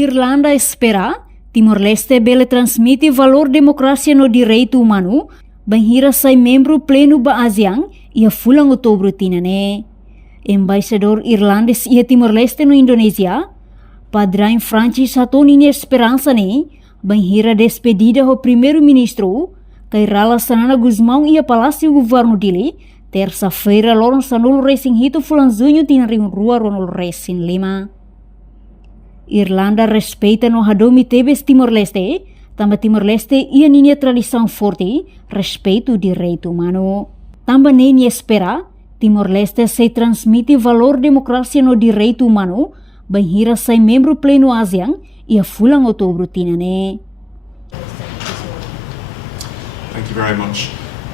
Irlanda espera Timor-Leste bele transmite valor Demokrasia no direito humano banhira sai membro pleno ba Asean ia fulang outubro tinane. Embaixador irlandês ia Timor-Leste no Indonésia, Padre Francis Hatoni esperança ne banhira despedida ho primeiro-ministro Kairala Sanana Guzmão ia palácio governo dele terça-feira lorong sanul racing hito fulanzunho tinaring rua ronol racing 5. Irlanda respeita no hadomi tebes Timor-Leste, tamba Timor-Leste ia ninia tradição forte, respeito direito humano. Tamba neni espera, Timor-Leste se transmite valor Demokrasia no direito humano, banhira sai membro pleno Asean ia fulang outubro tinane. Thank you very much.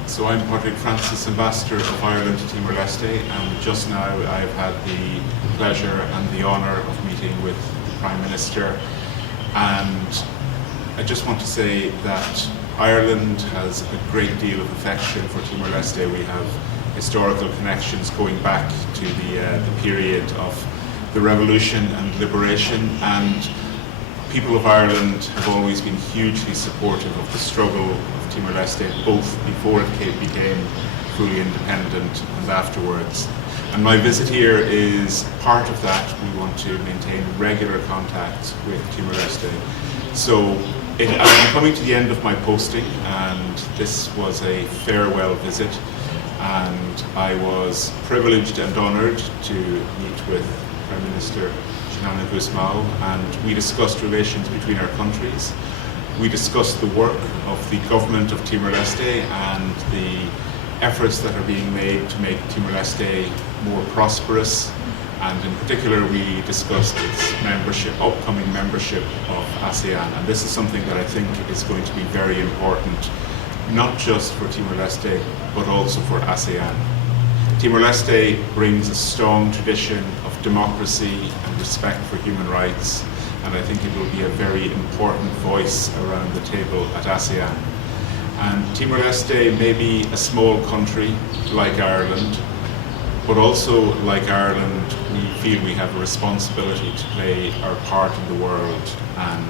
So I'm Patrick Francis, Ambassador of Ireland to Timor-Leste, and just now I've had the pleasure and the honour of meeting with the Prime Minister, and I just want to say that Ireland has a great deal of affection for Timor-Leste. We have historical connections going back to the period of the revolution and liberation, and people of Ireland have always been hugely supportive of the struggle of Timor-Leste, both before it became fully independent and afterwards. And my visit here is part of that. We want to maintain regular contact with Timor-Leste. So I'm coming to the end of my posting, and this was a farewell visit, and I was privileged and honoured to meet with Prime Minister Nana Guzmão, and we discussed relations between our countries. We discussed the work of the government of Timor-Leste and the efforts that are being made to make Timor-Leste more prosperous, and in particular we discussed its upcoming membership of Asean, and this is something that I think is going to be very important, not just for Timor-Leste but also for Asean. Timor-Leste brings a strong tradition of democracy and respect for human rights, and I think it will be a very important voice around the table at Asean. And Timor-Leste may be a small country like Ireland, but also like Ireland we feel we have a responsibility to play our part in the world, and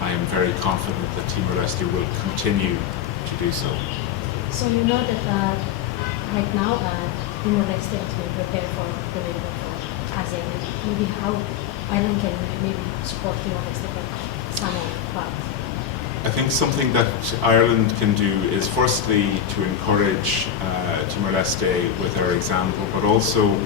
I am very confident that Timor-Leste will continue to do so. So you know that right now Timor-Leste has been prepared for the member for Asean. Maybe how Ireland can maybe support Timor-Leste for some of that. I think something that Ireland can do is firstly to encourage Timor-Leste with our example, but also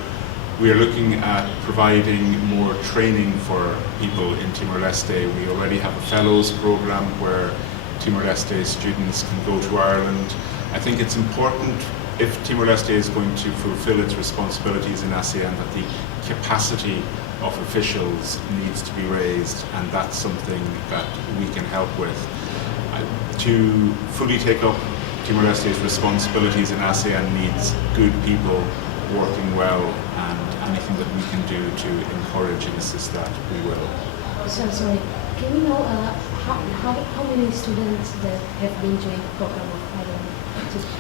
we are looking at providing more training for people in Timor-Leste. We already have a fellows program where Timor-Leste students can go to Ireland. I think it's important, if Timor-Leste is going to fulfill its responsibilities in ASEAN, that the capacity of officials needs to be raised, and that's something that we can help with. To fully take up Timor-Leste's responsibilities in ASEAN needs good people working well, and anything that we can do to encourage and assist that, we will. So sorry, can we know how many students that have been joining the program of Ireland?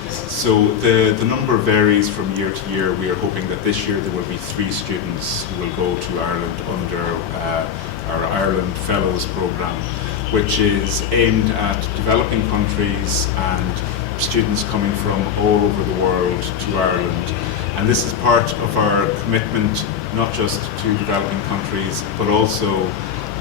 So the number varies from year to year. We are hoping that this year there will be 3 students who will go to Ireland under our Ireland Fellows program, which is aimed at developing countries and students coming from all over the world to Ireland. And this is part of our commitment not just to developing countries but also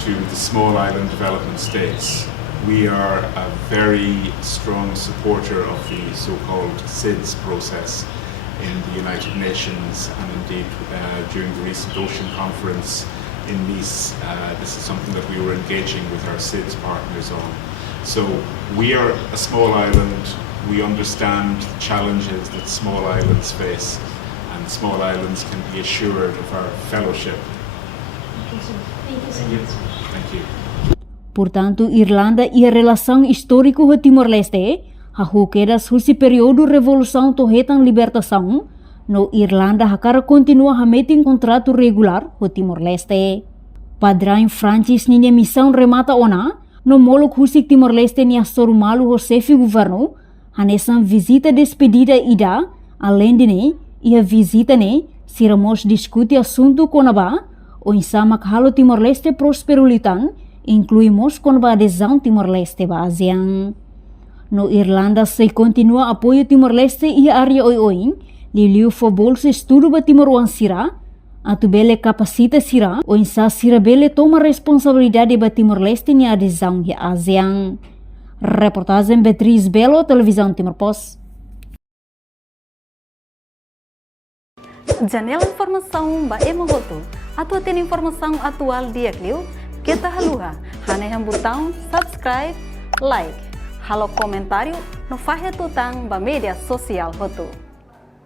to the small island development states. We are a very strong supporter of the so-called SIDS process in the United Nations, and indeed during the recent Ocean Conference in Nice, this is something that we were engaging with our SIDS partners on. So we are a small island, we understand the challenges that small islands face, and small islands can be assured of our fellowship. Thank you so much. Thank you. Portanto, Irlanda ia relação histórico com Timor-Leste, hahukedas husi período revolução tohetang libertação, no Irlanda hakara continua hameting contrato regular com Timor-Leste. Padre Francis ninya missão remata ona, no molok husik Timor-Leste nia sorumalu ho sefi governo, hanesan visita despedida ida, além de ne, ia visita ne, siramos discute assunto konaba, o insama kahalo Timor-Leste prosperulitan, inclui Moscou ba adesão Timor-Leste ba Asean. No Irlanda se continua apoio Timor-Leste e a área oi-oin, liliu fo bolsa estudo ba Timor-Wan sira, atu bele capacita sira, o insa sira bele toma responsabilidade ba Timor-Leste ni adesão ya Asean. Reportagem Beatriz Belo, Televisão Timor Post. Janela informação ba emogoto. Atua tem informação atual dia kliu. Kita haluha. Haneham botão subscribe, like. Halo comentário no fahe tutang ba media sosial hotu.